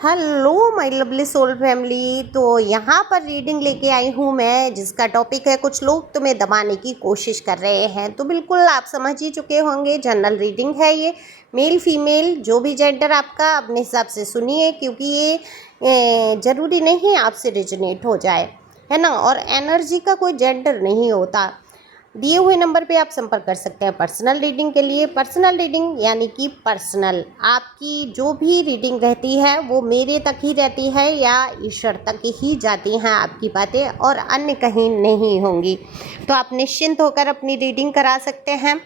Hello my lovely soul family. तो यहाँ पर रीडिंग लेके आई हूँ मैं, जिसका टॉपिक है कुछ लोग तुम्हें दबाने की कोशिश कर रहे हैं। तो बिल्कुल आप समझ ही चुके होंगे, जनरल रीडिंग है ये। मेल फीमेल जो भी जेंडर आपका अपने हिसाब से सुनिए, क्योंकि ये ज़रूरी नहीं आपसे रिजोनेट हो जाए, है ना। और एनर्जी का कोई जेंडर नहीं होता। दिए हुए नंबर पे आप संपर्क कर सकते हैं पर्सनल रीडिंग के लिए। पर्सनल रीडिंग यानी कि पर्सनल, आपकी जो भी रीडिंग रहती है वो मेरे तक ही रहती है या ईश्वर तक ही जाती हैं आपकी बातें, और अन्य कहीं नहीं होंगी। तो आप निश्चिंत होकर अपनी रीडिंग करा सकते हैं।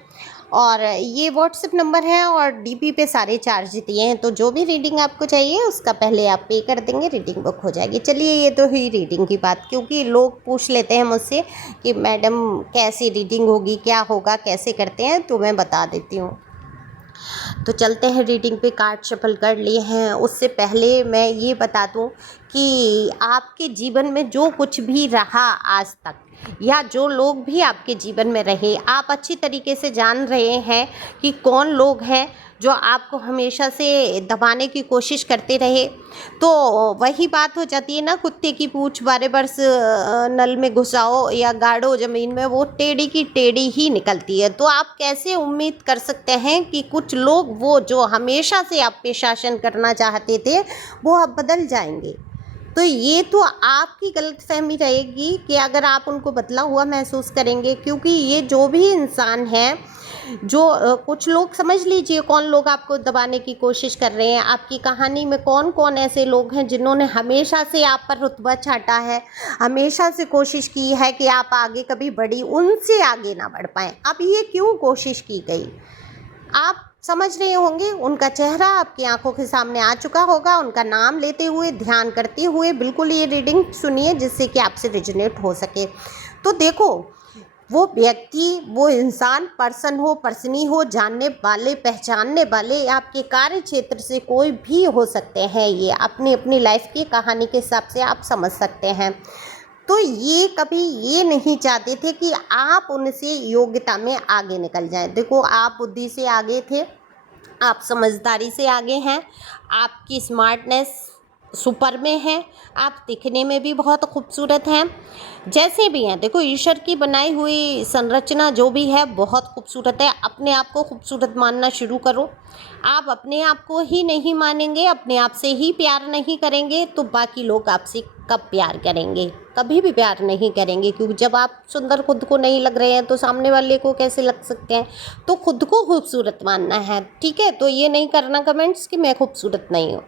और ये व्हाट्सएप नंबर है और डीपी पे सारे चार्ज दिए हैं। तो जो भी रीडिंग आपको चाहिए उसका पहले आप पे कर देंगे, रीडिंग बुक हो जाएगी। चलिए, ये तो हुई रीडिंग की बात, क्योंकि लोग पूछ लेते हैं मुझसे कि मैडम कैसी रीडिंग होगी, क्या होगा, कैसे करते हैं, तो मैं बता देती हूँ। तो चलते हैं रीडिंग पे। कार्ड शफल कर लिए हैं। उससे पहले मैं ये बता दूं कि आपके जीवन में जो कुछ भी रहा आज तक, या जो लोग भी आपके जीवन में रहे, आप अच्छी तरीके से जान रहे हैं कि कौन लोग हैं जो आपको हमेशा से दबाने की कोशिश करते रहे। तो वही बात हो जाती है ना, कुत्ते की पूंछ 12 बरस नल में घुसाओ या गाड़ो ज़मीन में, वो टेढ़ी की टेढ़ी ही निकलती है। तो आप कैसे उम्मीद कर सकते हैं कि कुछ लोग वो जो हमेशा से आप पे शासन करना चाहते थे वो अब बदल जाएंगे? तो ये तो आपकी गलतफहमी रहेगी कि अगर आप उनको बदला हुआ महसूस करेंगे, क्योंकि ये जो भी इंसान है, जो कुछ लोग, समझ लीजिए कौन लोग आपको दबाने की कोशिश कर रहे हैं। आपकी कहानी में कौन कौन ऐसे लोग हैं जिन्होंने हमेशा से आप पर रुतबा छाटा है, हमेशा से कोशिश की है कि आप आगे कभी बढ़ी, उनसे आगे ना बढ़ पाएँ। अब ये क्यों कोशिश की गई, आप समझ रहे होंगे। उनका चेहरा आपकी आंखों के सामने आ चुका होगा। उनका नाम लेते हुए, ध्यान करते हुए बिल्कुल ये रीडिंग सुनिए, जिससे कि आपसे रिजोनेट हो सके। तो देखो, वो व्यक्ति, वो इंसान, पर्सन हो, पर्सनी हो, जानने वाले, पहचानने वाले, या आपके कार्य क्षेत्र से कोई भी हो सकते हैं। ये अपनी अपनी लाइफ की कहानी के हिसाब से आप समझ सकते हैं। तो ये कभी ये नहीं चाहते थे कि आप उनसे योग्यता में आगे निकल जाएं। देखो, आप बुद्धि से आगे थे, आप समझदारी से आगे हैं, आपकी स्मार्टनेस सुपर में है, आप दिखने में भी बहुत खूबसूरत हैं, जैसे भी हैं। देखो, ईश्वर की बनाई हुई संरचना जो भी है बहुत खूबसूरत है। अपने आप को खूबसूरत मानना शुरू करो। आप अपने आप को ही नहीं मानेंगे, अपने आप से ही प्यार नहीं करेंगे, तो बाकी लोग आपसे कब प्यार करेंगे? कभी भी प्यार नहीं करेंगे, क्योंकि जब आप सुंदर खुद को नहीं लग रहे हैं तो सामने वाले को कैसे लग सकते हैं? तो खुद को खूबसूरत मानना है, ठीक है। तो ये नहीं करना कमेंट्स कि मैं खूबसूरत नहीं हूँ।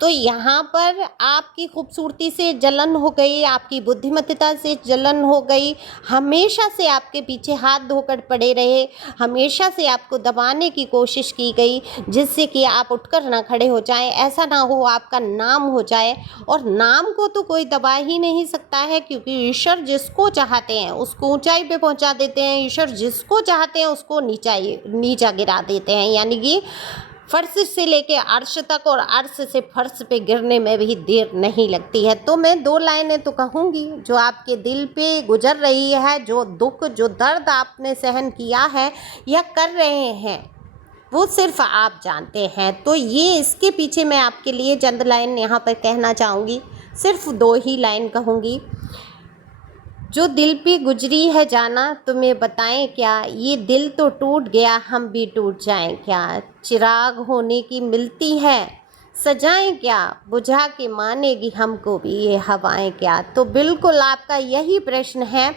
तो यहाँ पर आपकी खूबसूरती से जलन हो गई, आपकी बुद्धिमत्ता से जलन हो गई, हमेशा से आपके पीछे हाथ धोकर पड़े रहे, हमेशा से आपको दबाने की कोशिश की गई, जिससे कि आप उठकर ना खड़े हो जाएं। ऐसा ना हो आपका नाम हो जाए, और नाम को तो कोई दबा ही नहीं सकता है, क्योंकि ईश्वर जिसको चाहते हैं उसको ऊंचाई पे पहुंचा देते हैं, ईश्वर जिसको चाहते हैं उसको नीचा गिरा देते हैं। यानी कि फर्श से लेके अर्श तक, और अर्श से फर्श पे गिरने में भी देर नहीं लगती है। तो मैं 2 लाइनें तो कहूँगी, जो आपके दिल पे गुजर रही है, जो दुख, जो दर्द आपने सहन किया है या कर रहे हैं, वो सिर्फ आप जानते हैं। तो ये इसके पीछे मैं आपके लिए चंद लाइन यहाँ पर कहना चाहूँगी, सिर्फ 2 ही लाइन कहूँगी। जो दिल पे गुजरी है जाना, तुम्हें बताएं क्या, ये दिल तो टूट गया, हम भी टूट जाएं क्या। चिराग होने की मिलती है सजाएं क्या, बुझा के मानेगी हमको भी ये हवाएं क्या। तो बिल्कुल आपका यही प्रश्न है।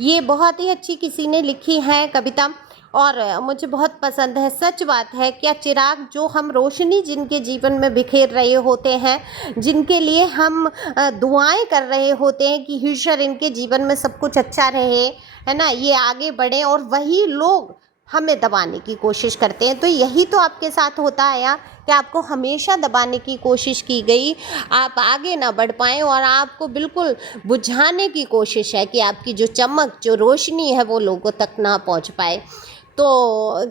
ये बहुत ही अच्छी किसी ने लिखी है कविता, और मुझे बहुत पसंद है। सच बात है, क्या चिराग, जो हम रोशनी जिनके जीवन में बिखेर रहे होते हैं, जिनके लिए हम दुआएं कर रहे होते हैं कि ईश्वर इनके जीवन में सब कुछ अच्छा रहे, है ना, ये आगे बढ़े, और वही लोग हमें दबाने की कोशिश करते हैं। तो यही तो आपके साथ होता आया कि आपको हमेशा दबाने की कोशिश की गई, आप आगे ना बढ़ पाएँ, और आपको बिल्कुल बुझाने की कोशिश है कि आपकी जो चमक, जो रोशनी है वो लोगों तक ना पहुंच पाए। तो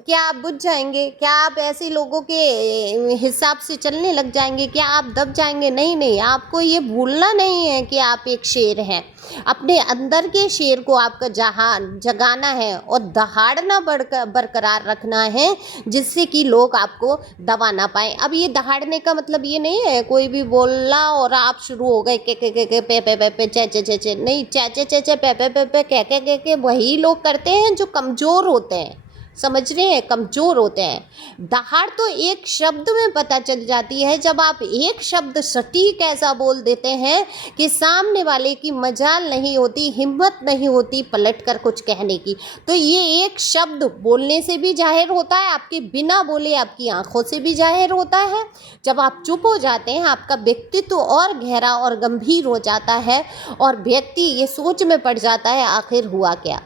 क्या आप बुझ जाएंगे? क्या आप ऐसे लोगों के हिसाब से चलने लग जाएंगे? क्या आप दब जाएंगे? नहीं नहीं, आपको ये भूलना नहीं है कि आप एक शेर हैं। अपने अंदर के शेर को आपका जगाना है और दहाड़ना बरकरार रखना है, जिससे कि लोग आपको दबा ना पाए। अब ये दहाड़ने का मतलब ये नहीं है कोई भी बोला और आप शुरू हो गए के पे चे चे चे चे। नहीं, चे चे चे चे पे के वही लोग करते हैं जो कमज़ोर होते हैं। समझ रहे हैं? कमज़ोर होते हैं। दहाड़ तो एक शब्द में पता चल जाती है, जब आप एक शब्द सटीक ऐसा बोल देते हैं कि सामने वाले की मजाल नहीं होती, हिम्मत नहीं होती पलट कर कुछ कहने की। तो ये एक शब्द बोलने से भी जाहिर होता है, आपके बिना बोले आपकी आंखों से भी जाहिर होता है। जब आप चुप हो जाते हैं, आपका व्यक्तित्व और गहरा और गंभीर हो जाता है और व्यक्ति ये सोच में पड़ जाता है आखिर हुआ क्या।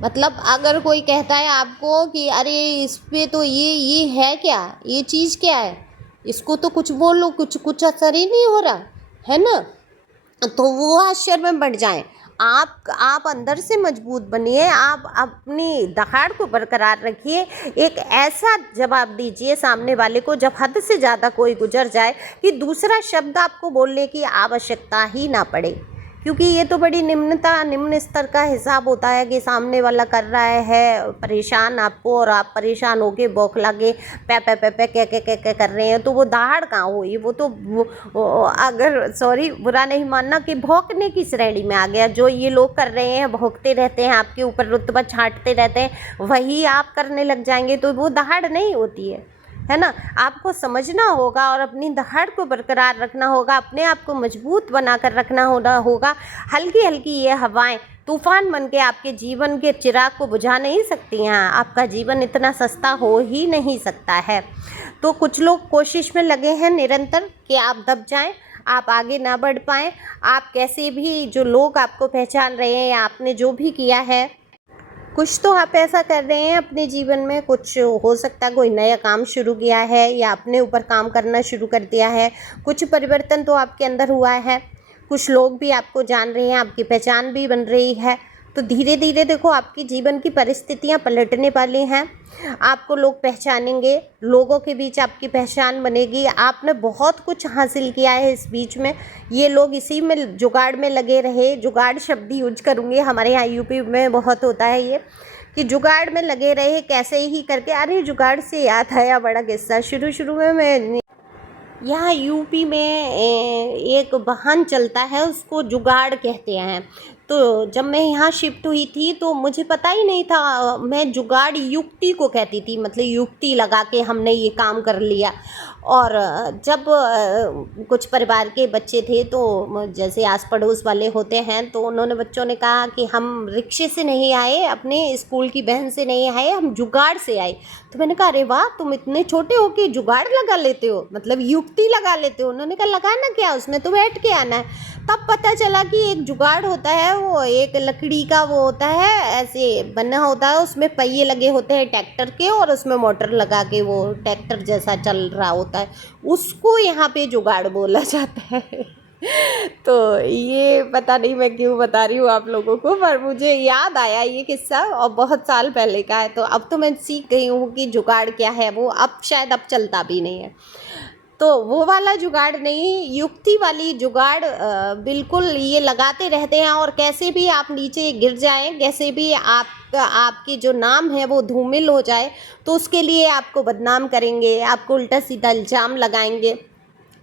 मतलब अगर कोई कहता है आपको कि अरे इस पे तो ये है क्या, ये चीज़ क्या है, इसको तो कुछ बोलो, कुछ असर ही नहीं हो रहा है ना, तो वो आश्चर्य में बढ़ जाएं। आप अंदर से मजबूत बनिए, आप अपनी दहाड़ को बरकरार रखिए। एक ऐसा जवाब दीजिए सामने वाले को जब हद से ज़्यादा कोई गुजर जाए कि दूसरा शब्द आपको बोलने की आवश्यकता ही ना पड़े। क्योंकि ये तो बड़ी निम्न स्तर का हिसाब होता है कि सामने वाला कर रहा है परेशान आपको और आप परेशान होके बौखला के पे कह कर रहे हैं, तो वो दहाड़ कहाँ हुई? वो तो अगर सॉरी बुरा नहीं मानना कि भौंकने की श्रेणी में आ गया। जो ये लोग कर रहे हैं, भौंकते रहते हैं, आपके ऊपर रुतबा छांटते रहते हैं, वही आप करने लग जाएंगे तो वो दहाड़ नहीं होती है ना। आपको समझना होगा और अपनी दहाड़ को बरकरार रखना होगा, अपने आप को मजबूत बनाकर रखना होगा। हल्की हल्की ये हवाएं तूफान बन के आपके जीवन के चिराग को बुझा नहीं सकती हैं। आपका जीवन इतना सस्ता हो ही नहीं सकता है। तो कुछ लोग कोशिश में लगे हैं निरंतर कि आप दब जाएं, आप आगे ना बढ़ पाएं। आप कैसे भी जो लोग आपको पहचान रहे हैं या आपने जो भी किया है, कुछ तो आप ऐसा कर रहे हैं अपने जीवन में, कुछ हो सकता है कोई नया काम शुरू किया है या अपने ऊपर काम करना शुरू कर दिया है, कुछ परिवर्तन तो आपके अंदर हुआ है। कुछ लोग भी आपको जान रहे हैं, आपकी पहचान भी बन रही है। तो धीरे धीरे देखो आपकी जीवन की परिस्थितियां पलटने वाली हैं। आपको लोग पहचानेंगे, लोगों के बीच आपकी पहचान बनेगी। आपने बहुत कुछ हासिल किया है इस बीच में। ये लोग इसी में जुगाड़ में लगे रहे, जुगाड़ शब्द यूज करूँगी, हमारे यहाँ यूपी में बहुत होता है ये कि जुगाड़ में लगे रहे कैसे ही करके। अरे जुगाड़ से याद आया बड़ा किस्सा। शुरू में मैं यहाँ यूपी में एक वाहन चलता है, उसको जुगाड़ कहते हैं। तो जब मैं यहाँ शिफ्ट हुई थी तो मुझे पता ही नहीं था, मैं जुगाड़ युक्ति को कहती थी, मतलब युक्ति लगा के हमने ये काम कर लिया। और जब कुछ परिवार के बच्चे थे तो जैसे आस पड़ोस वाले होते हैं, तो उन्होंने बच्चों ने कहा कि हम रिक्शे से नहीं आए, अपने स्कूल की बहन से नहीं आए, हम जुगाड़ से आए। तो मैंने कहा अरे वाह, तुम इतने छोटे हो कि जुगाड़ लगा लेते हो, मतलब युक्ति लगा लेते हो। उन्होंने कहा लगाना क्या, उसमें तो बैठ के आना है। तब पता चला कि एक जुगाड़ होता है, वो एक लकड़ी का वो होता है, ऐसे बना होता है, उसमें पहिए लगे होते हैं ट्रैक्टर के और उसमें मोटर लगा के वो ट्रैक्टर जैसा चल रहा होता है, उसको यहाँ पे जुगाड़ बोला जाता है। तो ये पता नहीं मैं क्यों बता रही हूँ आप लोगों को, पर मुझे याद आया ये किस्सा और बहुत साल पहले का है। तो अब तो मैं सीख गई हूँ कि जुगाड़ क्या है, वो अब शायद अब चलता भी नहीं है। तो वो वाला जुगाड़ नहीं, युक्ति वाली जुगाड़ बिल्कुल ये लगाते रहते हैं। और कैसे भी आप नीचे गिर जाएं, कैसे भी आपकी जो नाम है वो धूमिल हो जाए, तो उसके लिए आपको बदनाम करेंगे, आपको उल्टा सीधा इल्ज़ाम लगाएंगे।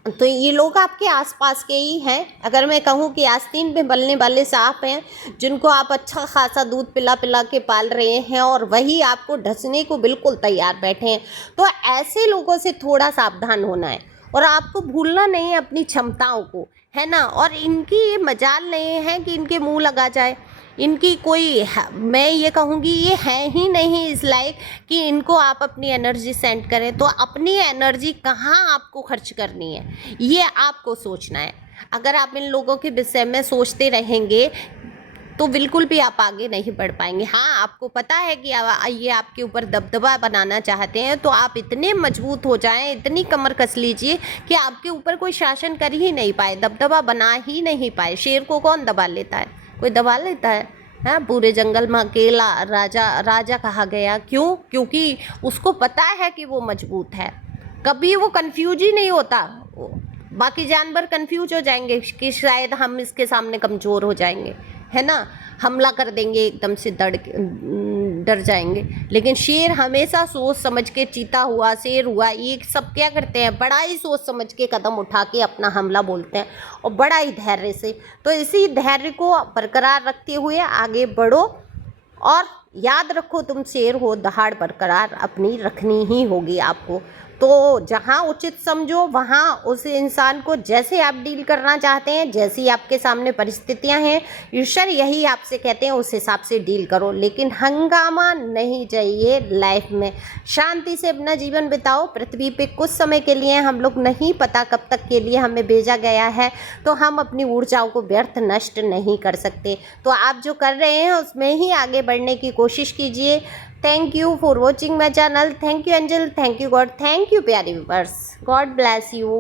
तो ये लोग आपके आसपास के ही हैं। अगर मैं कहूँ कि आस्तीन में पलने वाले सांप हैं, जिनको आप अच्छा खासा दूध पिला पिला के पाल रहे हैं और वही आपको ढसने को बिल्कुल तैयार बैठे हैं, तो ऐसे लोगों से थोड़ा सावधान होना है। और आपको भूलना नहीं है अपनी क्षमताओं को, है ना। और इनकी ये मजाल नहीं है कि इनके मुंह लगा जाए, इनकी कोई मैं ये कहूँगी ये है ही नहीं इस लायक कि इनको आप अपनी एनर्जी सेंड करें। तो अपनी एनर्जी कहाँ आपको खर्च करनी है, ये आपको सोचना है। अगर आप इन लोगों के विषय में सोचते रहेंगे तो बिल्कुल भी आप आगे नहीं बढ़ पाएंगे। हाँ, आपको पता है कि ये आपके ऊपर दबदबा बनाना चाहते हैं, तो आप इतने मजबूत हो जाएं, इतनी कमर कस लीजिए कि आपके ऊपर कोई शासन कर ही नहीं पाए, दबदबा बना ही नहीं पाए। शेर को कौन दबा लेता है? कोई दबा लेता है। पूरे जंगल में अकेला राजा राजा कहा गया, क्यों? क्योंकि उसको पता है कि वो मजबूत है, कभी वो कंफ्यूज ही नहीं होता। बाकी जानवर कंफ्यूज हो जाएंगे कि शायद हम इसके सामने कमज़ोर हो जाएंगे, है ना, हमला कर देंगे, एकदम से डर जाएंगे। लेकिन शेर हमेशा सोच समझ के, चीता हुआ, शेर हुआ, ये सब क्या करते हैं, बड़ा ही सोच समझ के कदम उठा के अपना हमला बोलते हैं, और बड़ा ही धैर्य से। तो इसी धैर्य को बरकरार रखते हुए आगे बढ़ो, और याद रखो तुम शेर हो, दहाड़ बरकरार अपनी रखनी ही होगी आपको। तो जहाँ उचित समझो वहाँ उस इंसान को जैसे आप डील करना चाहते हैं, जैसी आपके सामने परिस्थितियाँ हैं, ईश्वर यही आपसे कहते हैं, उस हिसाब से डील करो। लेकिन हंगामा नहीं चाहिए लाइफ में, शांति से अपना जीवन बिताओ। पृथ्वी पे कुछ समय के लिए, हम लोग नहीं पता कब तक के लिए हमें भेजा गया है, तो हम अपनी ऊर्जाओं को व्यर्थ नष्ट नहीं कर सकते। तो आप जो कर रहे हैं उसमें ही आगे बढ़ने की कोशिश कीजिए। Thank you for watching my channel. Thank you Angel. Thank you God. Thank you प्यारे व्यूअर्स. God bless you.